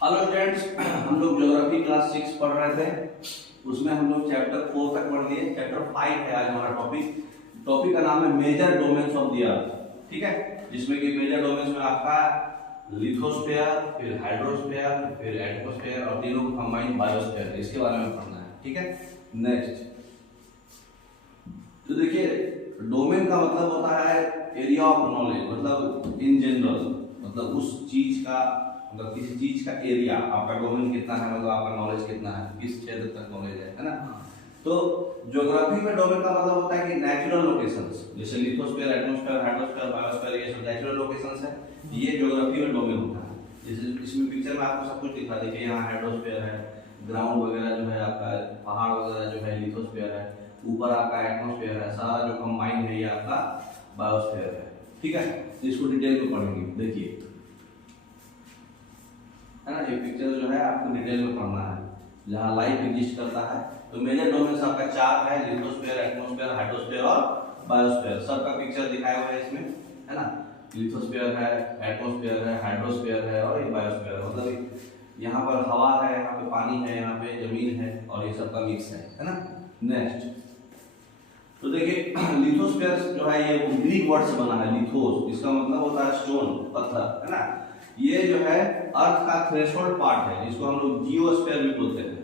Hello students, हम लोग geography class 6 पढ़ रहे थे। उसमें हम लोग चैप्टर 4 तक पढ़ लिए। चैप्टर 5 है आज हमारा टॉपिक का नाम है major domains of the earth. ठीक है, जिसमें कि मेजर डोमेन्स में आपका लिथोस्फीयर, फिर हाइड्रोस्फीयर, फिर एटमॉस्फेयर और तीनों कंबाइंड बायोस्फीयर, इसके बारे में पढ़ना है। ठीक है, नेक्स्ट तो देखिए, डोमेन का मतलब होता है एरिया ऑफ नॉलेज, मतलब इन जनरल, मतलब उस चीज का, मतलब किसी चीज का एरिया। आपका डोमेन कितना है, मतलब आपका नॉलेज कितना है, किस क्षेत्र तक नॉलेज है ना। तो ज्योग्राफी में डोमेन का मतलब होता है कि नेचुरल लोकेशंस, जैसे लिथोस्फीयर, एटमॉस्फेयर, हाइड्रोस्फीयर, बायोस्फीयर, ये सब नेचुरल लोकेशंस है। ये ज्योग्राफी में डोमेन होता है। जैसे इसमें पिक्चर में आपको सब कुछ दिखा देखिए, यहाँ हाइड्रोस्फीयर है, ग्राउंड वगैरह जो है आपका, पहाड़ वगैरह जो है लिथोस्फीयर है, ऊपर आपका एटमॉस्फेयर है, सारा जो कंबाइन है ये आपका बायोस्फीयर है। ठीक है, इसको डिटेल में पढ़ेंगे। देखिए है ना, ये पिक्चर जो है आपको डिटेल में पढ़ना है, जहाँ लाइफ एग्जिस्ट करता है। तो मेजर डोमेन्स आपका 4 है, लिथोस्फीयर, एटमॉस्फेयर, हाइड्रोस्फीयर और बायोस्फीयर। सबका पिक्चर दिखाया हुआ है इसमें, है ना। लिथोस्फीयर है, एटमॉस्फेयर है, हाइड्रोस्फीयर है और ये बायोस्फीयर है। मतलब यहाँ पर हवा है, यहाँ पे पानी है, यहाँ पे जमीन है और ये सबका मिक्स है ना। नेक्स्ट तो देखिए, लिथोस्फीयर जो है ये ग्रीक वर्ड से बना है, लिथोस, इसका मतलब होता है स्टोन, पत्थर, है ना। ये जो है अर्थ का थ्रेशोल्ड पार्ट है, जिसको हम लोग जियोस्फीयर भी बोलते हैं।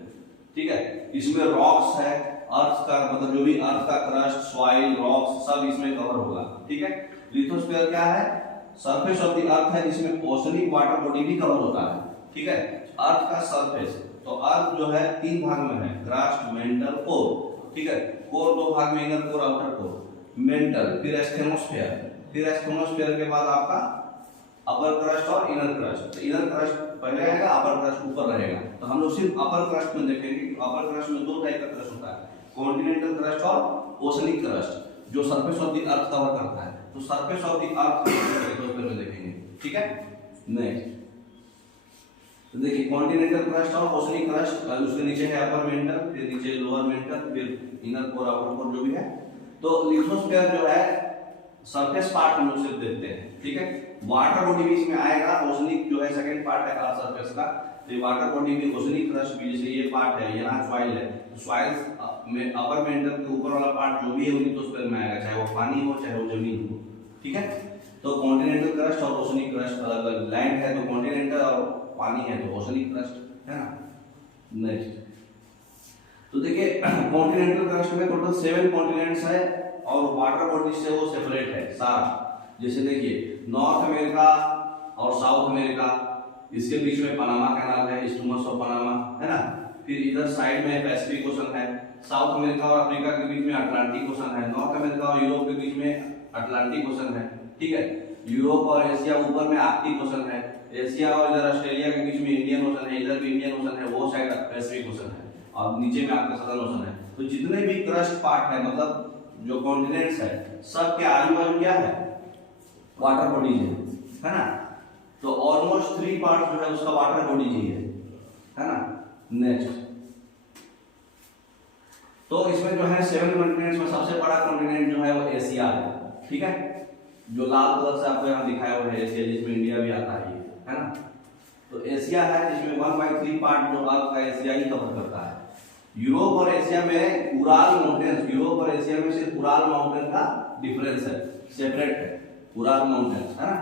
ठीक है, इसमें रॉक्स है, अर्थ का मतलब जो भी अर्थ का क्रस्ट, सॉइल, रॉक्स सब इसमें कवर होगा। ठीक है, लिथोस्फीयर क्या है, सरफेस ऑफ द अर्थ है, जिसमें ओशनिक वाटर बॉडी भी कवर होता है। ठीक है, अर्थ का सरफेस, तो अर्थ जो है 3 भाग में है, क्रस्ट, मेंटल, कोर। ठीक है, कोर 2 भाग में, inner core, outer core, mental, फिर एस्थेनोस्फीयर, फिर एस्थेनोस्फीयर के बाद आपका अपर क्रस्ट और इनर क्रस्ट। तो इनर क्रस्ट पहले आएगा, अपर क्रस्ट ऊपर रहेगा। तो हम लोग सिर्फ अपर क्रस्ट में देखेंगे। अपर क्रस्ट में 2 टाइप का क्रस्ट होता है, कॉन्टिनेंटल क्रस्ट और ओशनिक क्रस्ट, जो surface of the earth cover करता है। तो surface of the earth lithosphere में देखेंगे। ठीक है, नेक्स्ट तो देखिए, कॉन्टिनेंटल क्रस्ट और ओशनिक क्रस्ट, उसके नीचे है अपर मेंटल, फिर नीचे लोअर मेंटल, फिर इनर कोर, आउटर कोर जो भी है। तो लिथोस्फीयर जो है सरफेस पार्ट हम लोग सिर्फ देखते हैं। ठीक है, वाटर बॉडी भी इसमें आएगा, ओशनिक जो है सेकंड पार्ट है अर्थ सरफेस का। तो ये वाटर बॉडी भी, ओशनिक क्रस्ट भी, जैसे ये पार्ट है, यहाँ सॉइल है, तो सॉइल में अपर मेंटल के ऊपर वाला पार्ट जो भी है वो लिथोस्फीयर में आएगा, चाहे वो पानी हो चाहे वो जमीन हो। ठीक है, तो कॉन्टिनेंटल क्रस्ट और ओशनिक क्रस्ट अलग अलग, लैंड है तो कॉन्टिनेंटल और पानी है तो ओशनिक क्रस्ट, है ना। नेक्स्ट तो देखिए, कॉन्टिनेंटल क्रस्ट में टोटल 7 कॉन्टिनेंट्स है और वाटर बॉडी से वो सेपरेट है सारा। जैसे देखिए, नॉर्थ अमेरिका और साउथ अमेरिका, इसके बीच में पनामा कैनाल है, स्ट्रैट्स ऑफ पनामा, है ना। फिर इधर साइड में पैसिफिक ओशन है, साउथ अमेरिका और अफ्रीका के बीच में अटलांटिक ओशन है, नॉर्थ अमेरिका और यूरोप के बीच में अटलांटिक ओशन है। ठीक है, यूरोप और एशिया ऊपर में आर्कटिक ओशन है, एशिया और इधर ऑस्ट्रेलिया के बीच में इंडियन ओशन है, इधर भी इंडियन ओशन है, वो साइड पैसिफिक ओशन है और नीचे में आपका सदर्न ओशन है। तो जितने भी क्रस्ट पार्ट है, मतलब जो कॉन्टिनेंट्स है, सब के आजू बाजू क्या है, वाटर बॉडीज है ना। तो ऑलमोस्ट 3 पार्ट जो है उसका वाटर बॉडीज ही है ना। नेक्स्ट तो इसमें जो है 7 कॉन्टिनेंट्स में सबसे बड़ा कॉन्टिनेंट जो है वो एशिया है। ठीक है, जो लाल कलर से आपको यहाँ दिखाया हुआ है एशिया, जिसमें इंडिया भी आता है ना। तो एशिया है, जिसमें 1/3 पार्ट जो अर्थ का एशिया ही कवर करता है। यूरोप और एशिया में उराल माउंटेन्स, यूरोप और एशिया में सिर्फ उराल माउंटेन का डिफरेंस है, सेपरेट है उराल माउंटेन्स, है ना।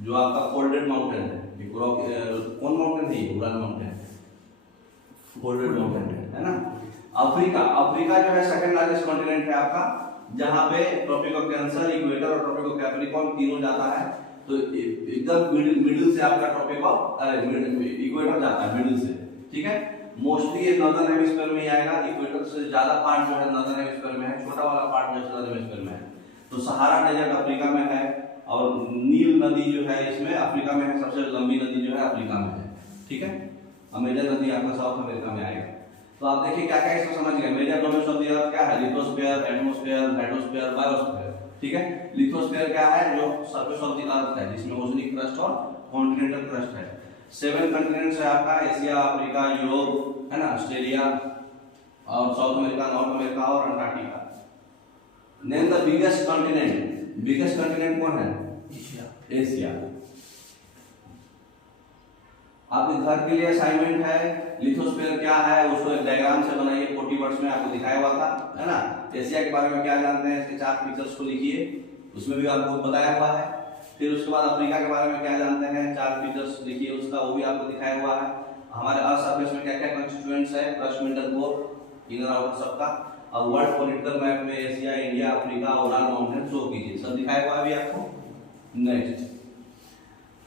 जो आपका फोल्डेड माउंटेन है, ये कौन माउंटेन है, ये उराल माउंटेन है, फोल्डेड माउंटेन है ना। अफ्रीका जो है सेकंड लार्जेस्ट कॉन्टिनेंट है आपका, जहां पे ट्रॉपिक ऑफ कैंसर, इक्वेटर और ट्रॉपिक ऑफ कैप्रिकॉर्न तीनों जाता है। तो एकदम मिडिल से आपका ट्रॉपिक ऑफ इक्वेटर जाता है, मिडिल से। ठीक है, मोस्टली ये नॉर्दर्न हेमिस्फीयर में ही आएगा, इक्वेटर से ज्यादा पार्ट जो है नॉर्दर्न हेमिस्फीयर में है, छोटा वाला पार्ट जो है सदर्न हेमिस्फीयर में है। तो सहारा डेजर्ट अफ्रीका में है और नील नदी जो है इसमें अफ्रीका में है, सबसे लंबी नदी जो है अफ्रीका में है। ठीक है, अमेजन नदी आपका साउथ अमेरिका में आएगा। तो आप देखिए क्या क्या इसको समझ गए। Major domains of the earth क्या है, लिथोस्फीयर, एटमॉस्फेयर, हाइड्रोस्फीयर, बायोस्फीयर। ठीक है, लिथोस्फीयर क्या है, जो सरफेस ऑफ द अर्थ है, जिसमें ओशनिक क्रस्ट और कॉन्टिनेंटल क्रस्ट है। 7 कॉन्टिनेंट्स है आपका, एशिया, अफ्रीका, यूरोप, है ना, ऑस्ट्रेलिया और साउथ अमेरिका, नॉर्थ अमेरिका और Antarctica. Name the biggest continent, biggest continent कौन है, एशिया। आपके घर के लिए असाइनमेंट है, लिथोस्फीयर क्या है उसको एक डायग्राम से बनाइए, 40 वर्ड्स में आपको दिखाया हुआ था, है ना। एशिया के बारे में क्या जानते हैं, इसके 4 पिक्चर्स को लिखिए, उसमें भी आपको बताया हुआ है। फिर उसके बाद अफ्रीका के बारे में क्या जानते हैं, 4 पिक्चर्स लिखिए, उसका वो भी आपको दिखाया हुआ है। हमारे अर्थ सरफेस में क्या क्या कंस्टिट्यूएंट्स है, crust, middle, core, inner outer सबका। और वर्ल्ड पॉलिटिकल मैप में Asia, India, Africa, Ural mountain show कीजिए, सब दिखाया हुआ है अभी आपको। नेक्स्ट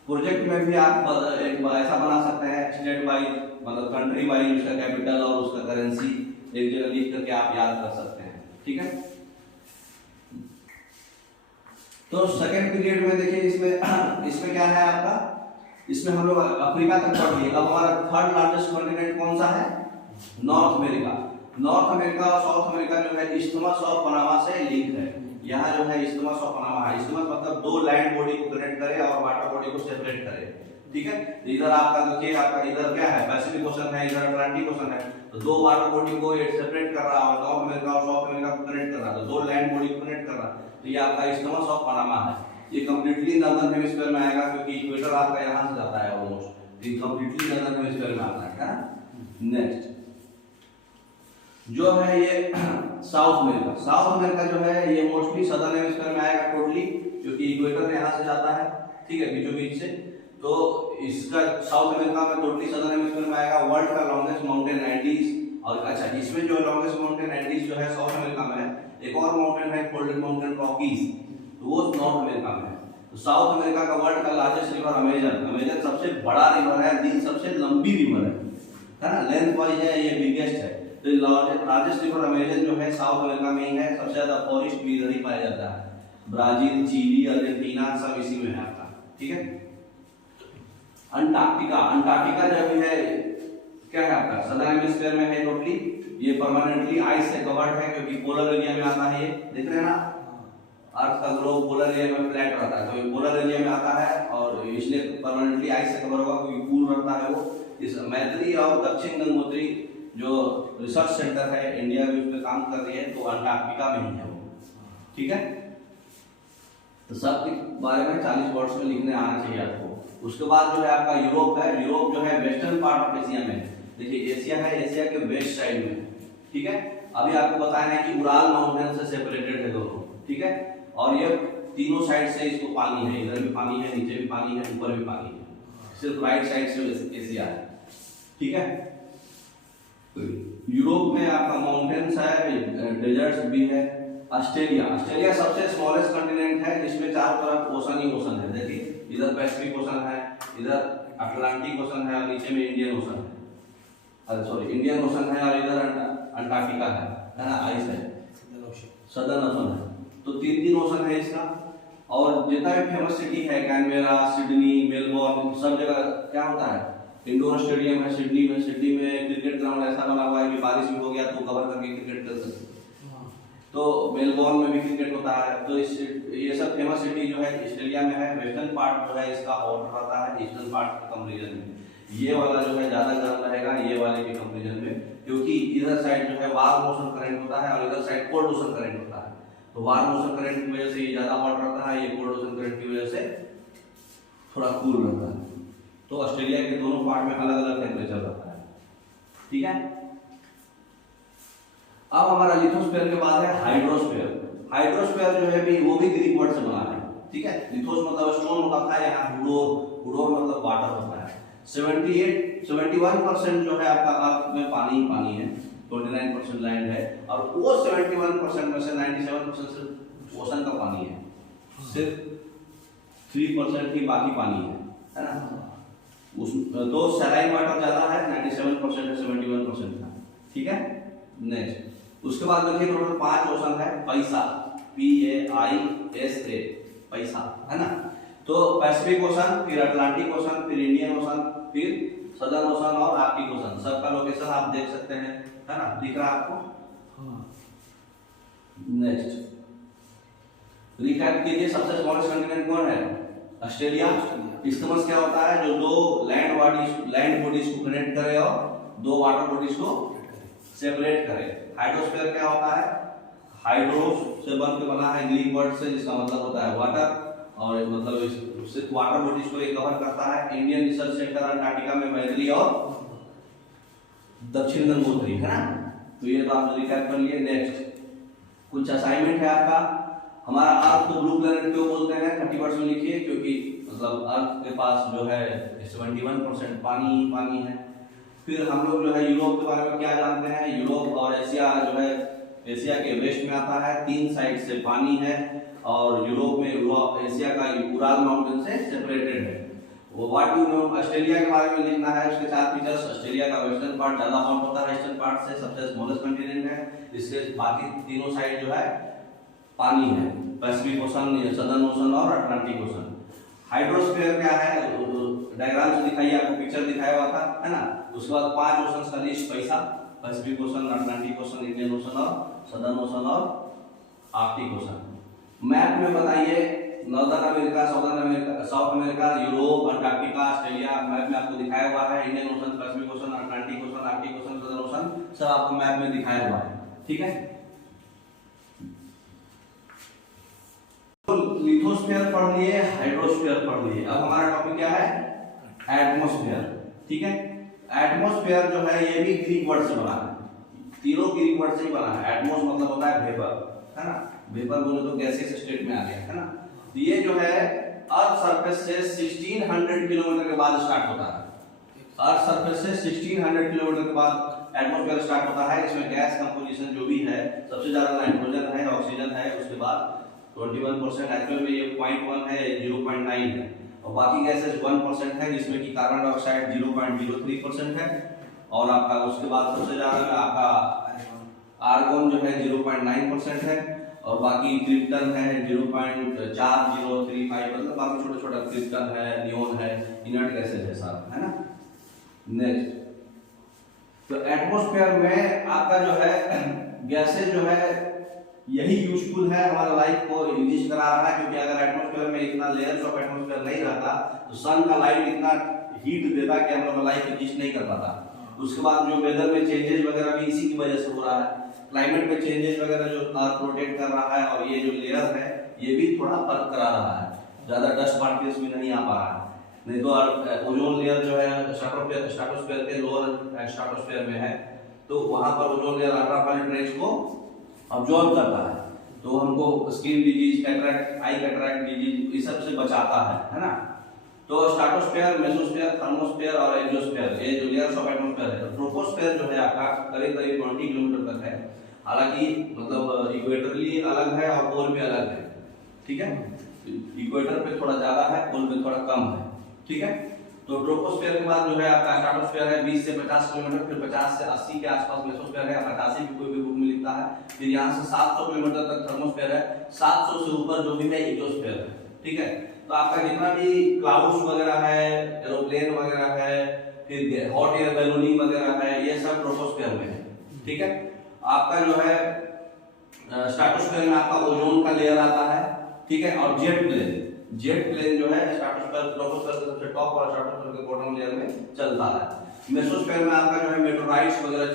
प्रोजेक्ट में भी आप एक ऐसा बना सकते हैं, स्टेट वाइज मतलब कंट्री वाइज उसका कैपिटल और उसका करेंसी एक जगह लिख करके आप याद कर सकते हैं, ठीक है। तो सेकंड पीरियड में देखिए इसमें क्या है आपका, इसमें हम लोग अफ्रीका तक पढ़ लिए। अब हमारा थर्ड लार्जेस्ट कॉन्टिनेंट कौन सा है, नॉर्थ अमेरिका। नॉर्थ अमेरिका और साउथ अमेरिका जो है इस्थमस ऑफ पनामा से लिंक है। यहाँ जो है इस्थमस ऑफ पनामा है, इस्थमस मतलब 2 लैंड बॉडी को कनेक्ट करे और वाटर बॉडी को सेपरेट करे, ठीक है। इधर आपका देखिए, आपका इधर क्या है, पैसिफिक ओशन है, इधर अटलांटिक ओशन है, तो 2 वाटर बॉडी को सेपरेट कर रहा है, नॉर्थ अमेरिका और साउथ अमेरिका को कनेक्ट कर रहा है, तो 2 लैंड बॉडी को कनेक्ट कर रहा है, तो ये आपका इस्थमस ऑफ पनामा है। ये कंप्लीटली नॉर्दर्न हेमिस्फीयर में आएगा क्योंकि इक्वेटर आपका यहाँ से जाता है ऑलमोस्ट, ये कंप्लीटली नॉर्दर्न हेमिस्फीयर में आता है ना। नेक्स्ट जो है ये साउथ अमेरिका। साउथ अमेरिका जो है ये मोस्टली सदर्न हेमिस्फीयर में आएगा टोटली, क्योंकि इक्वेटर यहाँ से जाता है, ठीक है, बीचों बीच से। तो इसका साउथ अमेरिका में टोटली सदर्न हेमिस्फीयर में आएगा। वर्ल्ड का लॉन्गेस्ट माउंटेन एंडीज, और अच्छा इसमें जो लॉन्गेस्ट माउंटेन एंडीज जो है साउथ अमेरिका में है। एक और माउंटेन है फोल्डेड माउंटेन रॉकीज, तो वो नॉर्थ अमेरिका में है। तो साउथ अमेरिका का वर्ल्ड का लार्जेस्ट रिवर अमेजन, अमेजन सबसे बड़ा रिवर है, नील सबसे लंबी रिवर है ना, लेंथ वाइज है ये बिगेस्ट है। तो लार्जेस्ट रिवर अमेजन जो है साउथ अमेरिका में ही है। सबसे ज्यादा फॉरेस्ट भी इधर ही पाया जाता है, ब्राजील, चिली, अर्जेंटीना सब इसी में है आपका, ठीक है। अंटार्कटिका, अंटार्कटिका जो भी है क्या है आपका सदर्न हेमिस्फीयर में है टोटली। ये परमानेंटली आइस से कवर्ड है क्योंकि पोलर एरिया में आता है, ये देख रहे हैं ना, अर्थ का ग्लोब पोलर एरिया में फ्लैट रहता है, तो ये पोलर एरिया में आता है और इसलिए परमानेंटली आइस से कवर होगा क्योंकि कूल रहता है वो। इस मैत्री और दक्षिण गंगोत्री जो रिसर्च सेंटर है इंडिया में उस पर काम कर रही है, तो अंटार्कटिका में ही है वो, ठीक है। तो सब के बारे में 40 वर्ड्स में लिखने आना चाहिए आपको। उसके बाद जो है आपका यूरोप है। यूरोप जो है वेस्टर्न पार्ट ऑफ एशिया में है। देखिए एशिया है, एशिया के वेस्ट साइड में, ठीक है। अभी आपको बताया है कि उराल माउंटेन से सेपरेटेड है दोनों, ठीक है। और ये तीनों साइड से इसको पानी है, इधर भी पानी है, नीचे भी पानी है, ऊपर भी पानी है, सिर्फ राइट साइड से एशिया है, ठीक है। यूरोप में आपका माउंटेन्स है, डेजर्ट्स भी है। ऑस्ट्रेलिया, ऑस्ट्रेलिया सबसे स्मॉलेस्ट कॉन्टिनेंट है जिसमें चारों तरफ ओशन ही ओशन है। देखिए इधर पैसिफिक ओशन है, इधर अटलांटिक ओशन है और नीचे में इंडियन ओशन है, अरे सॉरी इंडियन ओशन है और इधर अंटार्कटिका है ना, आइस है, सदर्न ओशन है। तो 3 ओशन है इसका। और जितना भी फेमस सिटी है, कैनबेरा, सिडनी, मेलबोर्न, सब जगह क्या होता है, इंडोर स्टेडियम है सिडनी में। सिडनी में क्रिकेट ग्राउंड ऐसा बना हुआ है कि बारिश भी हो गया तो कवर करके क्रिकेट खेल सकते हैं। तो मेलबोर्न में भी क्रिकेट होता है। तो ये सब फेमस सिटी जो है ऑस्ट्रेलिया में है। वेस्टर्न पार्ट जो है इसका हॉट रहता है, ईस्टर्न पार्ट कंपेरिजन में ये वाला जो है ज्यादा गर्म रहेगा, ये वाले के कंपेरिजन में, क्योंकि इधर साइड जो है वार्म ओशन करंट होता है और इधर साइड कोल्ड ओशन करंट होता है। तो वार्म ओशन करंट की वजह से ये ज्यादा हॉट रहता है, ये कोल्ड ओशन करंट की वजह से थोड़ा कूल रहता है। तो ऑस्ट्रेलिया के दोनों पार्ट में अलग अलग टेम्परेचर रहता है, ठीक है। अब हमारा लिथोस्फीयर के बाद है हाइड्रोस्फीयर। हाइड्रोस्फीयर जो है भी वो भी ग्रीक वर्ड से बना है, ठीक है। लिथोस मतलब स्टोन होता था, यहाँ हुडोर मतलब वाटर होता है। 71% जो है आपका अर्थ में पानी पानी है, 29% लैंड है, और वो 71% में से 97% सिर्फ ओशन का पानी है, सिर्फ 3% ही बाकी पानी है ना। उस तो सैलाइन वाटर ज्यादा है, 97% है 71% का, ठीक है। नेक्स्ट उसके बाद देखिए टोटल 5 ओशन है। पैसा, PAISA, पैसा, है ना। तो पैसिफिक ओशन, फिर अटलांटिक ओशन, फिर इंडियन ओशन, फिर सदर्न ओशन और आर्कटिक ओशन। सबका लोकेशन आप देख सकते हैं, है ना, दिख रहा है आपको। नेक्स्ट रिकैप कीजिए, सबसे स्मॉलेस्ट कॉन्टिनेंट कौन है, ऑस्ट्रेलिया। इस्थमस क्या होता है, जो 2 लैंड बॉडीज को कनेक्ट करे और 2 वाटर बॉडीज को सेपरेट करे। हाइड्रोस्फीयर क्या होता है, हाइड्रो से बन के बना है ग्रीक वर्ड से, जिसका मतलब होता है वाटर, और मतलब सिर्फ वाटर बॉडीज को कवर करता है। इंडियन रिसर्च सेंटर अंटार्कटिका में मैत्री और दक्षिण गंगोत्री है ना। तो ये तो आप रिकैप कर लिए। नेक्स्ट कुछ असाइनमेंट है आपका। हमारा अर्थ को ब्लू प्लैनेट क्यों बोलते हैं 30% लिखिए, क्योंकि मतलब अर्थ के पास जो है 71% पानी ही पानी है। फिर हम लोग जो है यूरोप के बारे में क्या जानते हैं, यूरोप और एशिया जो है एशिया के वेस्ट में आता है, 3 साइड से पानी है और यूरोप में एशिया का उराल माउंटेन से सेपरेटेड है। वो व्हाट यू नो ऑस्ट्रेलिया के बारे में लिखना है, उसके 4 फीचर्स। ऑस्ट्रेलिया का वेस्टर्न पार्ट ज्यादा हॉट होता है ईस्टर्न पार्ट से, सबसे स्मॉलेस्ट कंटिनेंट है। इसके बाकी तीनों साइड जो है पानी है, पैसिफिक ओशन, सदर्न ओशन और अटलांटिक ओशन। हाइड्रोस्फीयर क्या है, डायग्राम से दिखाई आपको, पिक्चर दिखाया हुआ था है ना। उसके बाद 5 ओशन का लिस्ट पैसा, Pacific ocean, Atlantic ocean, Indian ocean और सदर्न ओशन और आर्कटिक ओशन। मैप में बताइए northern America, southern America, south America, Europe, Antarctica, Australia map में आपको दिखाया हुआ है। Indian ocean, Pacific ocean, Atlantic ocean, Arctic ocean, southern ocean सब आपको मैप में दिखाया हुआ है। ठीक है, तो लिथोस्फीयर पढ़ लिए, हाइड्रोस्फीयर पढ़ लिए। अब हमारा टॉपिक क्या है, एटमॉस्फेयर। ठीक है, एटमॉस्फेयर जो है ये भी ग्रीक वर्ड से बना है, तीनों ग्रीक वर्ड से ही बना है। एटमॉस मतलब होता है वेपर, है ना। वेपर बोले तो गैसियस स्टेट में आ गया, है ना। तो ये जो है अर्थ सरफेस से 1600 किलोमीटर के बाद स्टार्ट होता है। अर्थ सरफेस से 1600 किलोमीटर के बाद एटमॉस्फेयर स्टार्ट होता है। इसमें गैस कंपोजिशन जो भी है, सबसे ज्यादा नाइट्रोजन है, ऑक्सीजन है, उसके बाद 21%, एक्चुअल में ये 0.1 है, 0.9 है, और बाकी गैसेस 1% है, जिसमें कि कार्बन डाइऑक्साइड 0.03% है, और आपका उसके बाद सबसे ज्यादा में आपका आर्गन जो है 0.9% है, और बाकी क्रिप्टन है 0.4035, मतलब बाकी छोटा छोटा क्रिप्टन है, नियोन है, इनर्ट गैसेस है सारा, है ना। नेक्स्ट, तो एटमॉस्फेयर में आपका जो है गैसेस जो है यही यूजफुल है, हमारा लाइफ को एग्जिस्ट करा रहा है। क्योंकि अगर एटमॉस्फेयर में इतना लेयर्स ऑफ एटमॉस्फेयर नहीं रहता तो सन का लाइट इतना हीट देता कि हम लोग लाइफ एग्जिस्ट नहीं कर पाता। उसके बाद जो वेदर में चेंजेस वगैरह भी इसी की वजह से हो रहा है, क्लाइमेट में चेंजेस वगैरह जो अर्थ रोटेट कर रहा है, और ये जो लेयर है ये भी थोड़ा फर्क करा रहा है, ज्यादा डस्ट पार्टिकल्स भी नहीं आ पा रहा है। नहीं तो ओजोन लेयर जो है स्ट्रेटोस्फीयर के लोअर स्ट्रेटोस्फीयर में है, तो वहां पर ओजोन लेयर अल्ट्रावायलेट रेज को अब्जॉर्ब करता है, तो हमको स्किन डिजीज, कैटरेक्ट, आई कैटरेक्ट डिजीज इस सब से बचाता है ना। तो स्ट्रेटोस्फीयर, मेसोस्फीयर, थर्मोस्फीयर और एग्जोस्फीयर, ये जो लेयर्स ऑफ एटमॉस्फेयर है। तो ट्रोपोस्फीयर जो है आपका करीब करीब 20 किलोमीटर तक है, हालांकि मतलब इक्वेटरली अलग है और पोल पे अलग है। ठीक है, इक्वेटर पे थोड़ा ज्यादा है, पोल पे थोड़ा कम है। ठीक है, तो ट्रोपोस्फीयर के बाद जो है आपका स्ट्रेटोस्फीयर है 20 से 50 किलोमीटर, फिर 50 से 80 के आसपास मेसोस्फीयर है, 85 भी कोई भी बुक में लिखता है। फिर यहाँ से 700 किलोमीटर तक थर्मोस्फीयर है, 700 से ऊपर जो भी है एग्जोस्फीयर है। ठीक है, तो आपका जितना भी क्लाउड्स वगैरह है, एरोप्लेन वगैरह है, फिर हॉट एयर बैलूनिंग वगैरह है, ये सब ट्रोपोस्फीयर में है। ठीक है, आपका जो है स्ट्रेटोस्फीयर में आपका ओजोन का लेयर आता है। ठीक है, और जेट प्लेन जो है स्ट्रेटोस्फीयर, ट्रोपोस्फीयर के सबसे टॉप और स्ट्रेटोस्फीयर के बॉटम लेयर में चलता है। मेसोस्फीयर में आपका जो है मेटेराइट्स वगैरह,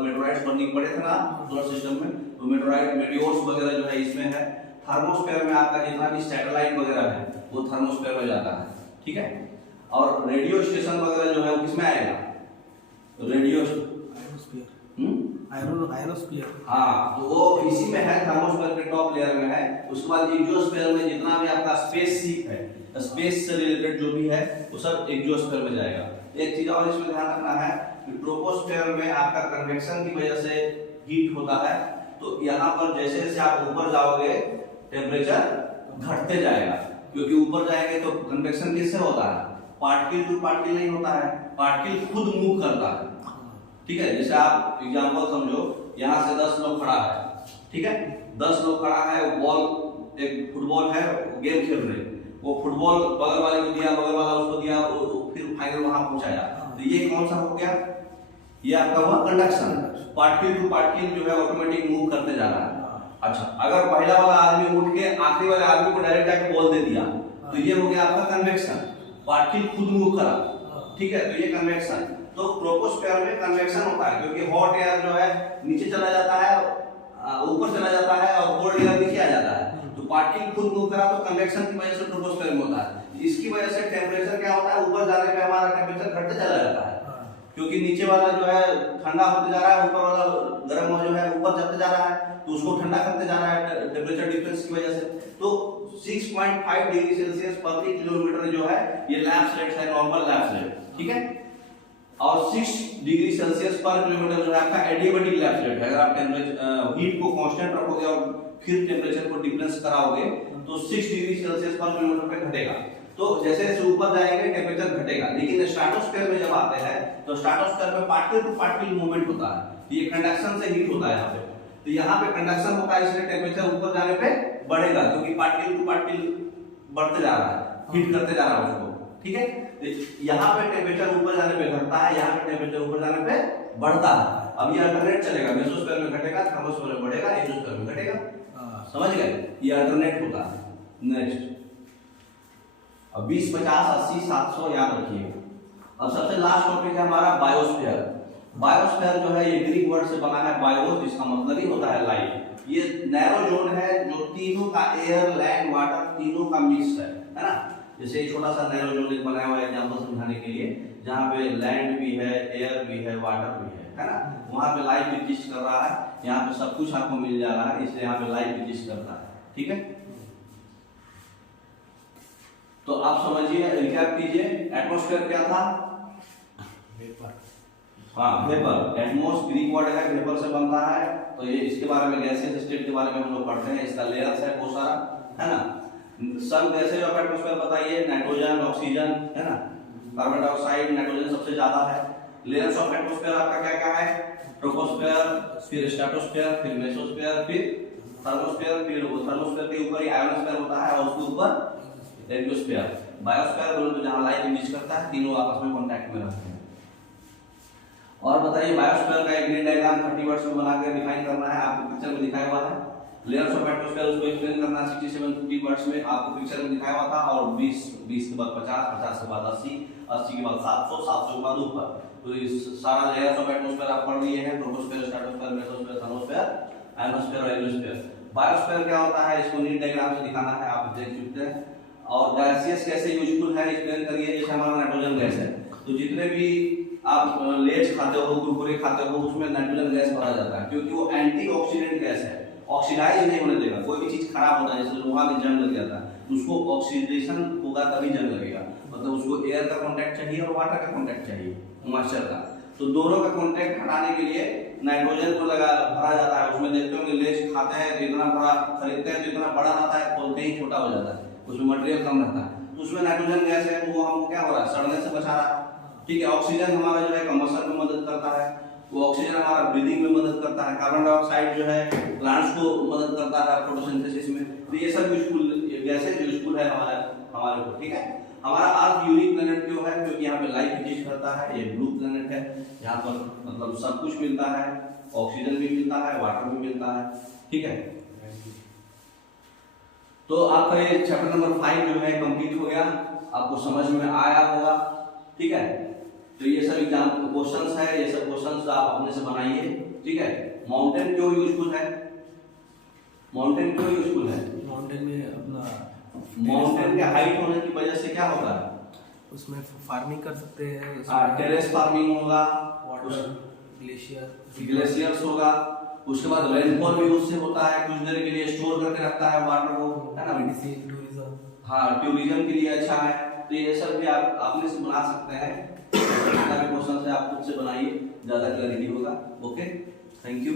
मेटेराइट्स बर्निंग पड़े थे ना सोलर सिस्टम में, तो मेटेराइट, मेटियोर्स वगैरह जो है इसमें है। थर्मोस्फीयर में आपका जितना भी सैटेलाइट वगैरह है वो थर्मोस्फीयर में जाता है। ठीक है, और रेडियो स्टेशन वगैरह जो है वो किसमें आएगा, रेडियो आयरोस्फीयर। हाँ, तो वो इसी में है, थर्मोस्फीयर के टॉप लेयर में है। उसके बाद एग्जोस्फीयर में जितना भी आपका स्पेस शिप है, स्पेस से रिलेटेड जो भी है वो सब एग्जोस्फीयर में जाएगा। एक चीज और इसमें ध्यान रखना है कि ट्रोपोस्फीयर में आपका कन्वेक्शन की वजह से हीट होता है, तो यहाँ पर जैसे जैसे आप ऊपर जाओगे टेम्परेचर घटते जाएगा, क्योंकि ऊपर जाएंगे तो कन्वेक्शन किससे होता है, पार्टिकल टू पार्टिकल नहीं होता है, पार्टिकल खुद मूव करता है। ठीक है, जैसे आप एग्जांपल समझो, यहाँ से 10 लोग खड़ा है। ठीक है, 10 लोग खड़ा है, बॉल, एक फुटबॉल है, गेम खेल रहे, वो फुटबॉल बगल वाले को दिया, बगल वाला उसको दिया, फिर फाइनल वहां पहुंचाया, तो ये कौन सा हो गया, ये आपका हुआ कंडक्शन। पार्टिकल टू पार्टिकल जो है ऑटोमेटिक मूव करते जा रहा है। अच्छा, अगर पहला वाला आदमी उठ के आखिरी वाले आदमी को डायरेक्ट जाके बॉल दे दिया, तो ये हो गया आपका कन्वेक्शन, पार्टिकल खुद मूव करा। ठीक है, तो ये कन्वेक्शन। तो ट्रोपोस्फीयर में कन्वेक्शन होता है, क्योंकि हॉट एयर जो है नीचे चला जाता है, ऊपर चला जाता है, और कोल्ड एयर नीचे आ जाता है। तो पार्टिकल खुद मूव करा तो कन्वेक्शन की वजह से ट्रोपोस्फीयर में होता है। इसकी वजह से टेम्परेचर क्या होता है, ऊपर जाने पे हमारा टेम्परेचर घटते चला जाता है, क्योंकि नीचे वाला जो है ठंडा होते जा रहा है, ऊपर वाला गर्म जो है ऊपर जाते जा रहा है, तो उसको ठंडा करते जा रहा है टेम्परेचर डिफरेंस की वजह से। तो 6.5 डिग्री सेल्सियस प्रति किलोमीटर जो है ये लैब स्लेट है, नॉर्मल लैब स्लेट, ठीक है। और 6 डिग्री सेल्सियस पर किलोमीटर जो है आपका एडियाबैटिक लैब स्लेट है। अगर आप टेम्परेचर हीट को कांस्टेंट रखोगे और फिर टेम्परेचर को डिफरेंस कराओगे तो 6 डिग्री सेल्सियस पर किलोमीटर पे घटेगा। तो जैसे जैसे ऊपर जाएंगे टेम्परेचर घटेगा, लेकिन स्ट्रेटोस्फीयर में जब आते हैं तो स्ट्रेटोस्फीयर में पार्टिकल टू पार्टिकल मूवमेंट होता है, ये कंडक्शन से हीट होता है यहाँ पे। तो यहाँ पे कंडक्शन होता है, इसलिए टेम्परेचर ऊपर जाने पे बढ़ेगा, क्योंकि पार्टिकल टू पार्टिकल बढ़ते जा रहा है, हीट करते जा रहा है उसको, ठीक है। तो यहाँ पे टेम्परेचर ऊपर जाने पे घटता है, यहाँ पे टेम्परेचर ऊपर जाने पे बढ़ता है। अब ये अल्टरनेट चलेगा, मेसोस्फीयर में घटेगा, थर्मोस्फीयर में बढ़ेगा, एग्जोस्फीयर में घटेगा, समझ गए, ये अल्टरनेट होता है। नेक्स्ट अब 20, 50, 80, 700 याद रखिए। अब सबसे लास्ट टॉपिक है हमारा बायोस्फीयर। बायोस्फीयर जो है ये ग्रीक वर्ड से बना है बायोस, जिसका मतलब ही होता है लाइफ। ये नैरो जोन है जो तीनों का एयर, लैंड, वाटर तीनों का मिक्स है ना। जैसे छोटा सा नैरो जोन एक बनाया हुआ है एग्जांपल समझाने के लिए, जहाँ पे लैंड भी है, एयर भी है, वाटर भी है ना। वहाँ पे लाइफ एग्जिस्ट कर रहा है, यहाँ पे सब कुछ आपको मिल जा रहा है, इसलिए यहाँ पे लाइफ एग्जिस्ट करता है, ठीक है। तो आप समझिए, रिकैप कीजिए, एटमॉस्फेयर क्या था? वेपर। हाँ, वेपर। एटमॉस ग्रीक वर्ड है, वेपर से बनता है। तो ये इसके बारे में गैसियस स्टेट के बारे में हम लोग पढ़ते हैं, इसका लेयर्स है बहुत सारा, है ना। सब गैसेज ऑफ एटमॉस्फेयर बताइए, नाइट्रोजन, ऑक्सीजन, है ना, कार्बन डाइऑक्साइड, नाइट्रोजन सबसे ज्यादा है। लेयर्स ऑफ एटमॉस्फेयर आपका क्या क्या है? ट्रोपोस्फेयर, फिर स्ट्रेटोस्फेयर, फिर मेसोस्फेयर, फिर थर्मोस्फेयर, फिर थर्मोस्फेयर के ऊपर ही आयोनोस्फेयर होता है और उसके ऊपर एंजियोस्फीयर। बायोस्फीयर बोले तो जहां लाइफ एग्जिस्ट करता है, तीनों आपस में कांटेक्ट में रहते हैं। और बताइए, बायोस्फीयर का एक ग्रीन डायग्राम 30 वर्ड्स में बना के डिफाइन करना है, आपको पिक्चर में दिखाया हुआ है। लेयर्स ऑफ एटमॉस्फेयर उसको एक्सप्लेन करना 67 वर्ड्स में आपको पिक्चर में दिखाया हुआ था। और 20 के बाद 50, 50 के बाद 80, 80 के बाद 700, 700 के बाद ऊपर। तो इस सारा लेयर्स ऑफ एटमॉस्फेयर आप पढ़ लिए हैं, troposphere, stratosphere, mesosphere, thermosphere, ionosphere और एंजियोस्फेयर। बायोस्फीयर क्या होता है, इसको नीट डायग्राम से दिखाना है, आप देख चुके हैं। और गैसियस कैसे यूजफुल है एक्सप्लेन करिए। जैसे हमारा नाइट्रोजन गैस है, तो जितने भी आप लेज खाते हो, कुरकुरे खाते हो, उसमें नाइट्रोजन गैस भरा जाता है, क्योंकि वो एंटी ऑक्सीडेंट गैस है, ऑक्सीडाइज नहीं होने देगा। कोई भी चीज खराब होता है, जैसे लोहा में जंग लग जाता है, तो उसको ऑक्सीडेशन होगा तभी जंग लगेगा। मतलब उसको एयर का कांटेक्ट चाहिए और वाटर का कांटेक्ट चाहिए, मॉइस्चर का। तो दोनों का कांटेक्ट हटाने के लिए नाइट्रोजन को भरा जाता है। उसमें देखते होंगे लेज खाते हैं तो इतना बड़ा खरीदते हैं तो इतना बड़ा आता है, खोलते ही छोटा हो जाता है, उसमें मटेरियल कम रहता है। तो उसमें नाइट्रोजन गैस है, वो हमको क्या हो रहा है, सड़ने से बचा रहा है, ठीक है। ऑक्सीजन हमारा जो है कंबशन में मदद करता है, वो ऑक्सीजन हमारा ब्रीदिंग में मदद करता है। कार्बन डाइऑक्साइड जो है प्लांट्स को मदद करता है फोटोसिंथेसिस में। तो ये सब यूजफुल गैसेज यूजफुल है हमारे को, ठीक है। हमारा अर्थ यूनिक प्लेनेट क्यों है? क्योंकि यहाँ पे लाइफ एग्जिस्ट करता है, ये ब्लू प्लेनेट है, यहाँ पर मतलब सब कुछ मिलता है, ऑक्सीजन भी मिलता है, वाटर भी मिलता है, ठीक है। तो आपका ये चैप्टर नंबर 5 जो है कंप्लीट हो गया, आपको समझ में आया होगा, ठीक है। तो ये सब एग्जाम क्वेश्चंस है, ये सब क्वेश्चंस आप अपने से बनाइए, ठीक है। माउंटेन क्यों यूजफुल है? माउंटेन क्यों यूजफुल है? माउंटेन में अपना माउंटेन के हाइट होने की वजह से क्या होता है, उसमें फार्मिंग कर सकते हैं, टेरेस फार्मिंग होगा, वाटर ग्लेशियर्स होगा, उसके बाद रेनफॉल भी उससे होता है, कुछ देर के लिए स्टोर करके रखता है वाटर को, है ना। मेडिसिन, टूरिज्म, हाँ, टूरिज्म के लिए अच्छा है। तो ये सब भी आप अपने से बना सकते हैं, जितना भी क्वेश्चन है आप खुद से बनाइए, ज्यादा क्लैरिटी होगा। Okay, thank you.